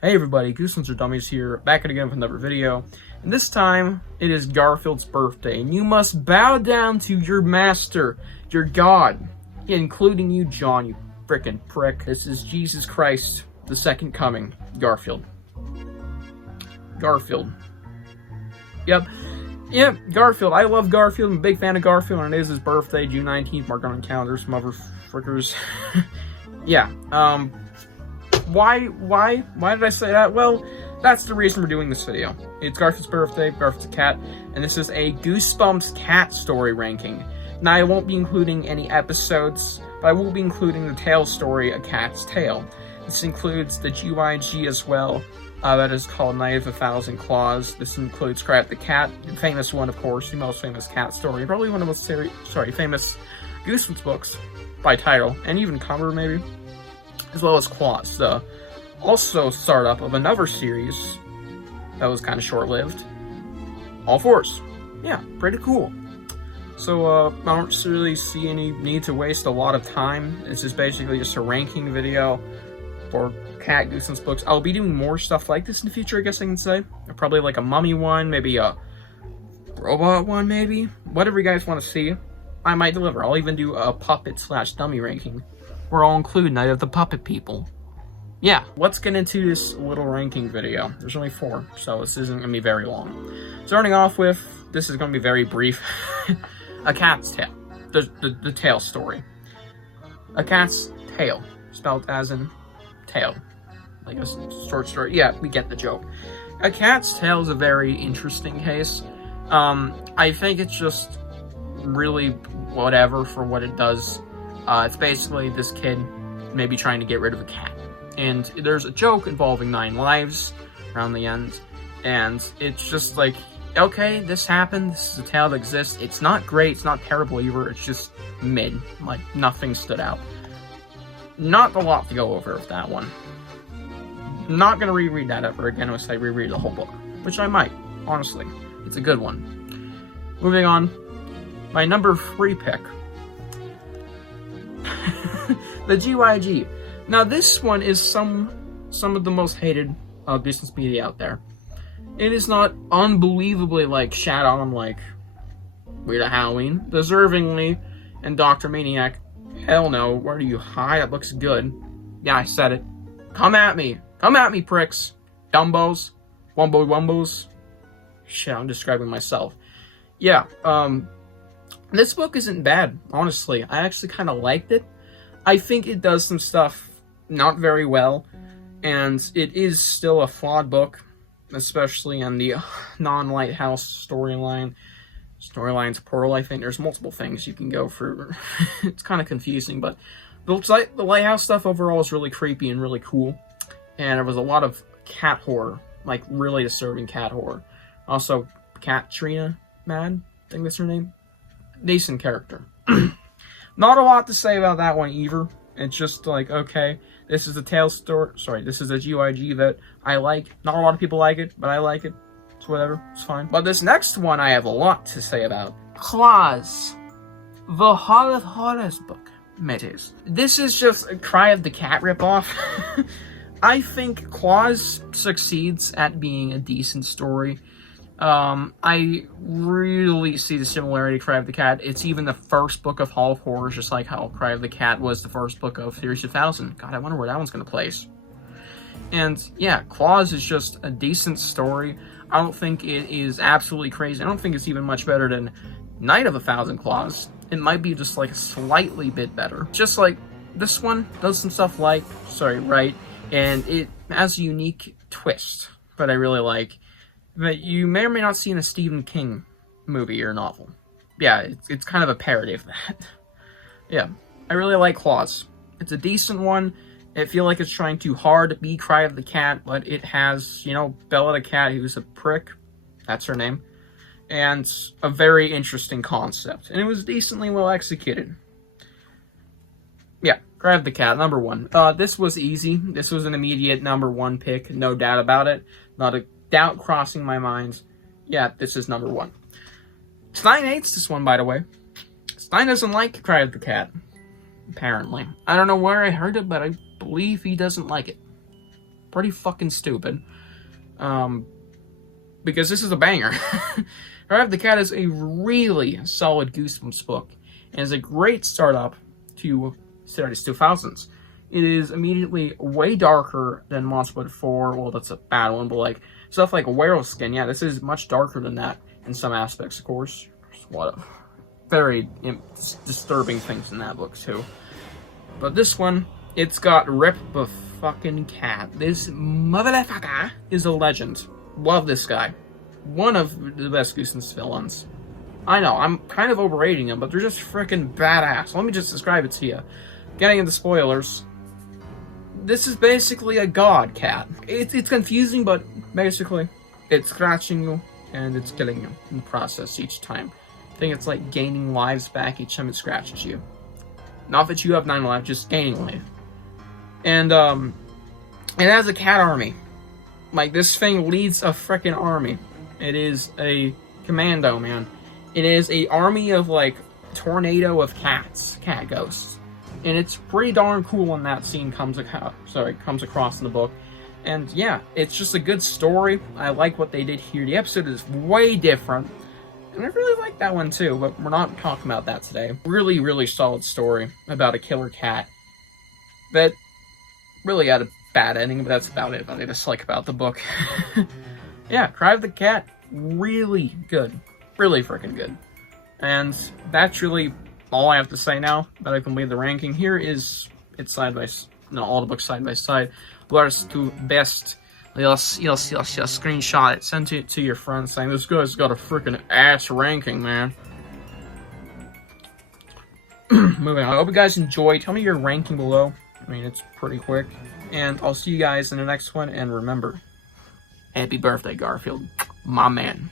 Hey everybody, Goosebumps are Dummies here, back again with another video. And this time, it is Garfield's birthday, and you must bow down to your master, your God, including you, John, you frickin' prick. This is Jesus Christ, the second coming, Garfield. Garfield. Yep, Garfield. I love Garfield. I'm a big fan of Garfield, and it is his birthday, June 19th, mark on calendars, motherfrickers. Yeah, Why did I say that? Well, that's the reason we're doing this video. It's Garfield's birthday, Garfield's a cat, and this is a Goosebumps cat story ranking. Now, I won't be including any episodes, but I will be including the tale story, A Cat's Tale. This includes the GYG as well, that is called Night of a Thousand Claws. This includes Cry of the Cat, the famous one, of course, the most famous cat story, probably one of the most famous Goosebumps books by title, and even cover, maybe. As well as Claws, the also startup of another series that was kind of short-lived. All Fours. Yeah, pretty cool. So, I don't really see any need to waste a lot of time. This is basically just a ranking video for cat Goosebumps books. I'll be doing more stuff like this in the future, I guess I can say. Probably like a mummy one, maybe a robot one, maybe. Whatever you guys want to see, I might deliver. I'll even do a puppet/dummy ranking, where I'll include Night of the Puppet People. Yeah, let's get into this little ranking video. There's only 4, so this isn't going to be very long. Starting off with, this is going to be very brief, A Cat's Tale. The tale story. A Cat's Tale, spelled as in tail. Like a short story. Yeah, we get the joke. A Cat's Tale is a very interesting case. I think it's just really whatever for what it does. It's basically this kid maybe trying to get rid of a cat. And there's a joke involving 9 lives around the end. And it's just like, okay, this happened. This is a tale that exists. It's not great. It's not terrible either. It's just mid. Like, nothing stood out. Not a lot to go over with that one. Not going to reread that ever again unless I reread the whole book. Which I might, honestly. It's a good one. Moving on. My number 3 pick. The GYG. Now this one is some of the most hated business media out there. It is not unbelievably like shat on like Weird Al Halloween, Deservingly, and Dr. Maniac. Hell no, where do you hide? It looks good. Yeah, I said it. Come at me, pricks, dumbos, wombos. Shit, I'm describing myself. Yeah, this book isn't bad, honestly. I actually kind of liked it. I think it does some stuff not very well, and it is still a flawed book, especially on the non-lighthouse storyline. Storyline's plural, I think. There's multiple things you can go through. It's kind of confusing, but the lighthouse stuff overall is really creepy and really cool, and there was a lot of cat horror, like really disturbing cat horror. Also, Katrina Mad, I think that's her name. Decent character. Not a lot to say about that one either. It's just like, okay, this is a tale story. Sorry, this is a GYG that I like. Not a lot of people like it, but I like it. It's whatever. It's fine. But this next one I have a lot to say about. Claws. The Hall of Horrors book. Metis. This is just a Cry of the Cat ripoff. I think Claws succeeds at being a decent story. I really see the similarity to Cry of the Cat. It's even the first book of Hall of Horrors, just like how Cry of the Cat was the first book of Series 2000. God, I wonder where that one's going to place. And, yeah, Claws is just a decent story. I don't think it is absolutely crazy. I don't think it's even much better than Night of a Thousand Claws. It might be just, like, slightly bit better. Just like, this one does some stuff right, and it has a unique twist that I really like, that you may or may not see in a Stephen King movie or novel. Yeah, it's kind of a parody of that. Yeah, I really like Claws. It's a decent one. I feel like it's trying too hard to be Cry of the Cat, but it has, you know, Bella the Cat, who's a prick. That's her name. And a very interesting concept. And it was decently well executed. Yeah, Cry of the Cat, number 1. This was easy. This was an immediate number 1 pick, no doubt about it. Not a doubt crossing my mind. Yeah, this is number 1. Stine hates this one, by the way. Stine doesn't like Cry of the Cat. apparently. I don't know where I heard it, but I believe he doesn't like it. pretty fucking stupid. Because this is a banger. Cry the Cat is a really solid Goosebumps book, and is a great startup to series 2000s. It is immediately way darker than Monster 4. Well, that's a bad one, but like stuff like Werewolf Skin, yeah, this is much darker than that in some aspects, of course. There's a lot of very disturbing things in that book too. But this one, it's got Rip the fucking Cat. This motherfucker is a legend. Love this guy. One of the best Goosebumps villains. I know, I'm kind of overrating them, but they're just freaking badass. Let me just describe it to you. Getting into spoilers. This is basically a god cat. It's confusing, but basically, it's scratching you, and it's killing you in the process each time. I think it's like gaining lives back each time it scratches you. Not that you have 9 lives, just gaining life. And, it has a cat army. Like, this thing leads a frickin' army. It is a commando, man. It is a army of, like, tornado of cats. Cat ghosts. And it's pretty darn cool when that scene comes across in the book. And, yeah, it's just a good story. I like what they did here. The episode is way different. And I really like that one, too. But we're not talking about that today. Really, really solid story about a killer cat that really had a bad ending, but that's about it that I dislike about the book. Yeah, Cry of the Cat, really good. Really freaking good. And that's really all I have to say now that I can leave the ranking. Here is it all the books side by side. Worst to best. You'll screenshot it, send it to your friends saying, this guy's got a freaking ass ranking, man. Moving on. I hope you guys enjoyed. Tell me your ranking below. I mean, it's pretty quick. And I'll see you guys in the next one. And remember, happy birthday, Garfield. My man.